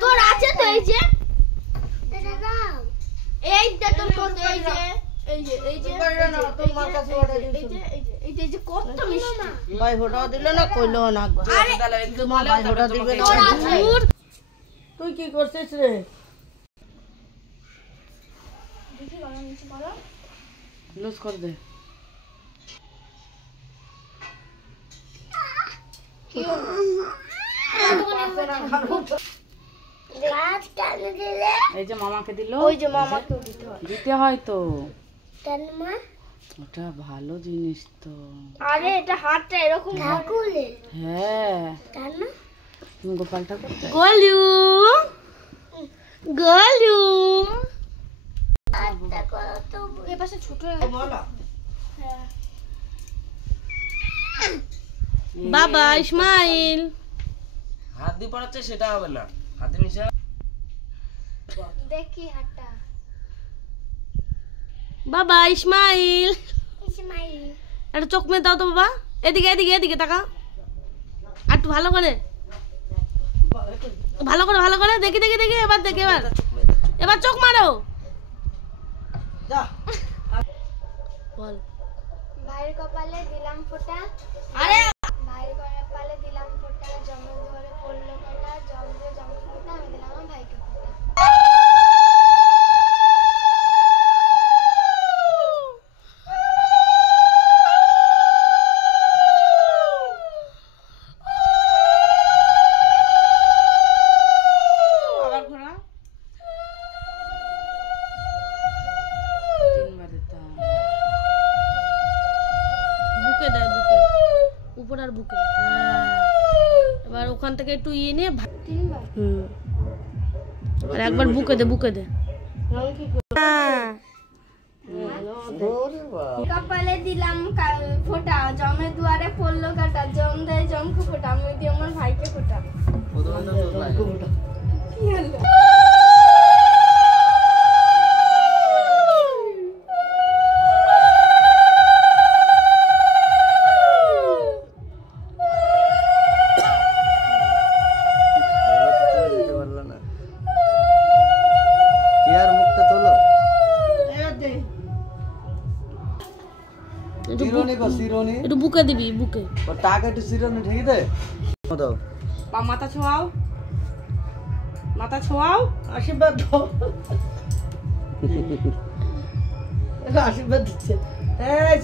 তোর আছে তো এই যে এইটা তোর কত এই যে কত মিষ্টি ভাই হোটা দিল না কইলো না মা ভাই হোটা দিবে না তুই কি করছিস রে দেখি গরম নিচে করো লুজ করে দে কি হলো গাছ টানে দিলে এই যে মামাকে দিল ওই যে মামাকে দিতে হয় তো কেন মা ওটা ভালো জিনিস তো আরে এটা হাতটা এরকম ঠাকুরের হ্যাঁ তাই না তুমি গোপাল ঠাকুর গোলু গোলু আটটা করো তো এই পাশে ছোট হয়ে গেছে বলো হ্যাঁ বাবা ইসমাইল হাত দিয়ে পড়াচ্ছে সেটা হবে না হাতে মিশে দেখি হাতটা বাবা ইসমাইল ইসমাইল একটা চোখ মেয়ে দাও তো বাবা এদিকে এদিকে এদিকে তাকা আর একটু ভালো করে ভালো করে ভালো করে দেখি দেখি দেখি এবার দেখি এবার এবার চোখ মারো বল ভাইয়ের কপালে দিলাম ফোঁটা আরে ভাইয়ের কপালে দিলাম ফোঁটা জমে ধরে পড়লো কাটা জমে জমে ফোঁটা আমি দিলাম আমার ভাইকে ফোঁটা আবার ঘোরা তিনবার দিতাম বুকে দেয় বুকে উপর আর বুকে হ্যাঁ এবার ওখান থেকে একটু ইয়ে নিয়ে তিনবার আর একবার বুকে দে বুকে দে হ্যাঁ কপালে দিলাম ফোঁটা জমে দুয়ারে পড়লো কাটা জম দেয় জমকে ফোঁটা আমি দিই আমার ভাইকে ফোঁটা কি হলো একটু বুকে দিবি বুকে মাথা ছোঁয়াও মাথা ছোঁয়াও আশীর্বাদ দাও আশীর্বাদ দিচ্ছে এই